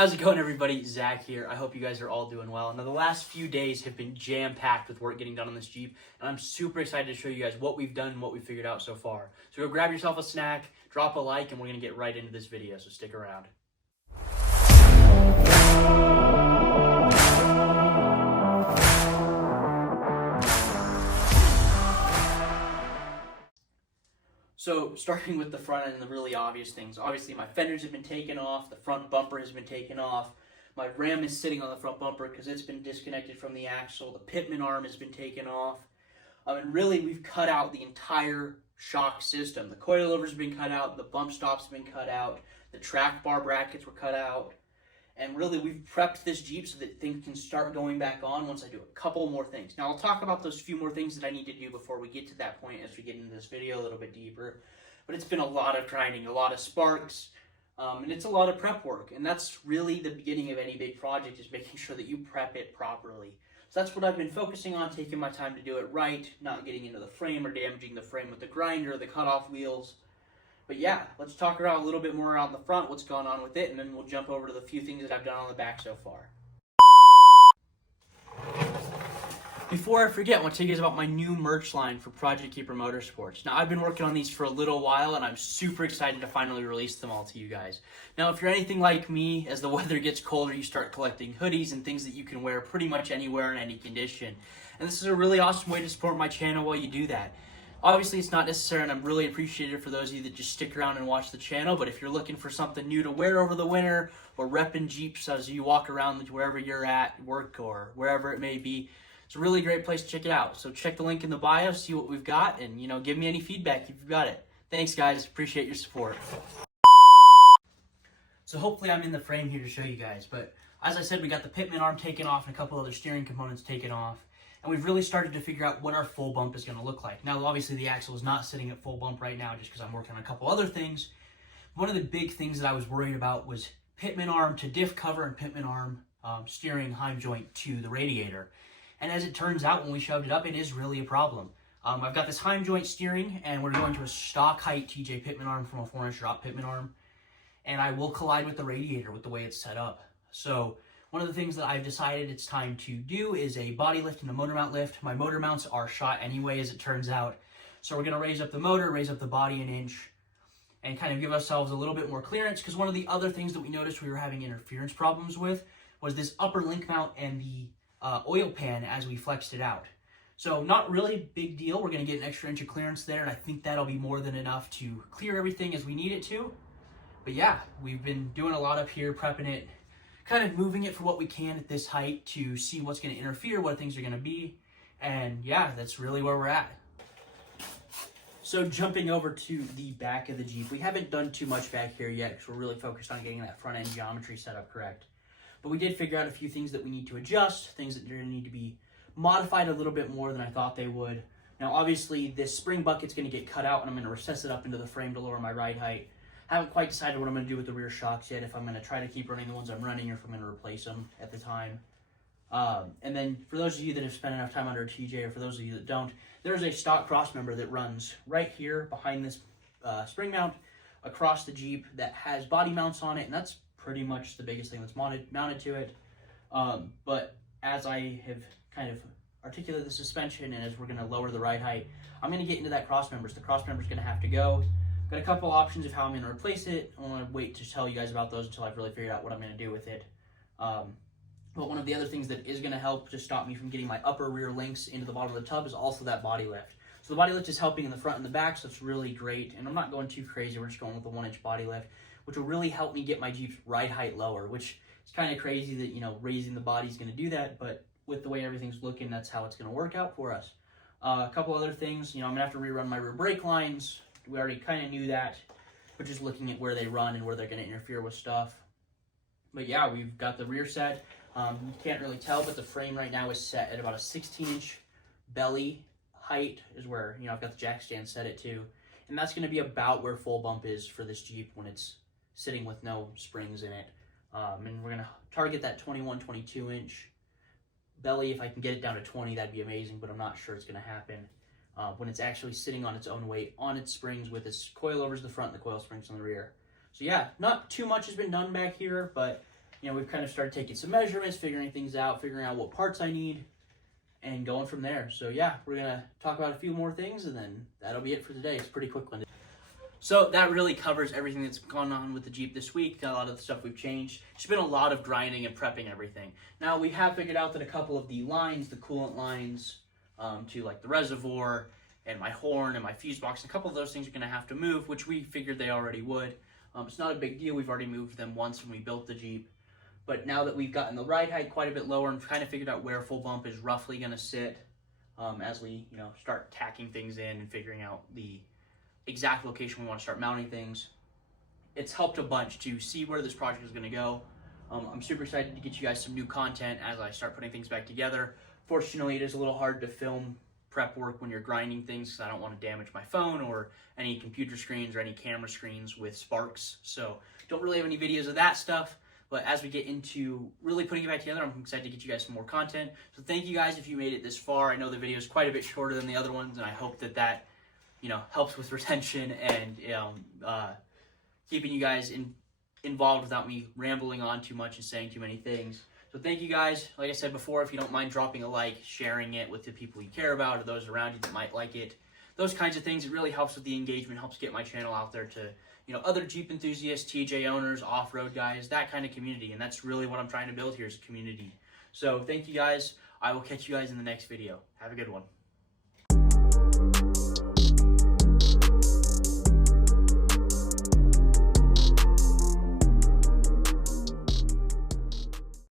How's it going, everybody? Zach here. I hope you guys are all doing well. Now, the last few days have been jam-packed with work getting done on this Jeep, and I'm super excited to show you guys what we've done and what we've figured out so far. So go grab yourself a snack, drop a like, and we're going to get right into this video, so stick around. So, starting with the front end and the really obvious things. Obviously, my fenders have been taken off, the front bumper has been taken off, my ram is sitting on the front bumper because it's been disconnected from the axle, the pitman arm has been taken off, and really we've cut out the entire shock system. The coilovers have been cut out, the bump stops have been cut out, the track bar brackets were cut out, and really we've prepped this Jeep so that things can start going back on once I do a couple more things. Now I'll talk about those few more things that I need to do before we get to that point as we get into this video a little bit deeper. But it's been a lot of grinding, a lot of sparks, and it's a lot of prep work. And that's really the beginning of any big project, is making sure that you prep it properly. So that's what I've been focusing on, taking my time to do it right, not getting into the frame or damaging the frame with the grinder or the cutoff wheels. But yeah, let's talk about a little bit more out in the front, what's going on with it, and then we'll jump over to the few things that I've done on the back so far. Before I forget, I want to tell you guys about my new merch line for Project Keeper Motorsports. Now, I've been working on these for a little while, and I'm super excited to finally release them all to you guys. Now, if you're anything like me, as the weather gets colder, you start collecting hoodies and things that you can wear pretty much anywhere in any condition. And this is a really awesome way to support my channel while you do that. Obviously, it's not necessary, and I'm really appreciative for those of you that just stick around and watch the channel, but if you're looking for something new to wear over the winter, or repping Jeeps as you walk around wherever you're at, work, or wherever it may be, it's a really great place to check it out. So check the link in the bio, see what we've got, and give me any feedback if you've got it. Thanks, guys. Appreciate your support. So hopefully I'm in the frame here to show you guys, but as I said, we got the pitman arm taken off and a couple other steering components taken off. And we've really started to figure out what our full bump is going to look like. Now, obviously, the axle is not sitting at full bump right now just because I'm working on a couple other things. One of the big things that I was worried about was pitman arm to diff cover and pitman arm steering heim joint to the radiator. And as it turns out, when we shoved it up, it is really a problem. I've got this heim joint steering, and we're going to a stock height TJ pitman arm from a 4-inch drop pitman arm. And I will collide with the radiator with the way it's set up. So one of the things that I've decided it's time to do is a body lift and a motor mount lift. My motor mounts are shot anyway, as it turns out. So we're going to raise up the motor, raise up the body an inch, and kind of give ourselves a little bit more clearance, because one of the other things that we noticed we were having interference problems with was this upper link mount and the oil pan as we flexed it out. So not really a big deal. We're going to get an extra inch of clearance there, and I think that'll be more than enough to clear everything as we need it to. But yeah, we've been doing a lot up here, prepping it, kind of moving it for what we can at this height to see what's going to interfere, what things are going to be. And yeah, that's really where we're at. So jumping over to the back of the Jeep, we haven't done too much back here yet because we're really focused on getting that front end geometry set up correct. But we did figure out a few things that we need to adjust, things that are going to need to be modified a little bit more than I thought they would. Now obviously this spring bucket's going to get cut out, and I'm going to recess it up into the frame to lower my ride height. I haven't quite decided what I'm going to do with the rear shocks yet, if I'm going to try to keep running the ones I'm running or if I'm going to replace them at the time. And then for those of you that have spent enough time under a TJ, or for those of you that don't, there's a stock cross member that runs right here behind this spring mount across the Jeep that has body mounts on it, and that's pretty much the biggest thing that's mounted to it. But as I have kind of articulated the suspension and as we're going to lower the ride height, I'm going to get into that cross member. So the cross member is going to have to go. Got a couple options of how I'm going to replace it. I want to wait to tell you guys about those until I've really figured out what I'm going to do with it. But one of the other things that is going to help to stop me from getting my upper rear links into the bottom of the tub is also that body lift. So the body lift is helping in the front and the back, so it's really great. And I'm not going too crazy. We're just going with the 1-inch body lift, which will really help me get my Jeep's ride height lower, which is kind of crazy that, raising the body is going to do that. But with the way everything's looking, that's how it's going to work out for us. A couple other things, I'm going to have to rerun my rear brake lines. We already kind of knew that, but just looking at where they run and where they're going to interfere with stuff. But yeah, we've got the rear set. You can't really tell, but the frame right now is set at about a 16-inch belly height is where, I've got the jack stand set it to. And that's going to be about where full bump is for this Jeep when it's sitting with no springs in it. And we're going to target that 21, 22-inch belly. If I can get it down to 20, that'd be amazing, but I'm not sure it's going to happen. When it's actually sitting on its own weight, on its springs, with its coilovers to the front and the coil springs on the rear. So yeah, not too much has been done back here, but we've kind of started taking some measurements, figuring things out, figuring out what parts I need, and going from there. So yeah, we're gonna talk about a few more things, and then that'll be it for today. It's a pretty quick one. So that really covers everything that's gone on with the Jeep this week, a lot of the stuff we've changed. It's been a lot of grinding and prepping everything. Now we have figured out that a couple of the lines, the coolant lines to like the reservoir and my horn and my fuse box, a couple of those things are gonna have to move, which we figured they already would. It's not a big deal. We've already moved them once when we built the Jeep. But now that we've gotten the ride height quite a bit lower and kind of figured out where full bump is roughly gonna sit as we start tacking things in and figuring out the exact location we want to start mounting things, it's helped a bunch to see where this project is going to go. I'm super excited to get you guys some new content as I start putting things back together. Fortunately, it is a little hard to film prep work when you're grinding things because I don't want to damage my phone or any computer screens or any camera screens with sparks. So don't really have any videos of that stuff. But as we get into really putting it back together, I'm excited to get you guys some more content. So thank you guys if you made it this far. I know the video is quite a bit shorter than the other ones, and I hope that helps with retention and keeping you guys involved without me rambling on too much and saying too many things. So thank you guys. Like I said before, if you don't mind dropping a like, sharing it with the people you care about or those around you that might like it, those kinds of things, it really helps with the engagement, helps get my channel out there to other Jeep enthusiasts, TJ owners, off-road guys, that kind of community. And that's really what I'm trying to build here is a community. So thank you guys. I will catch you guys in the next video. Have a good one.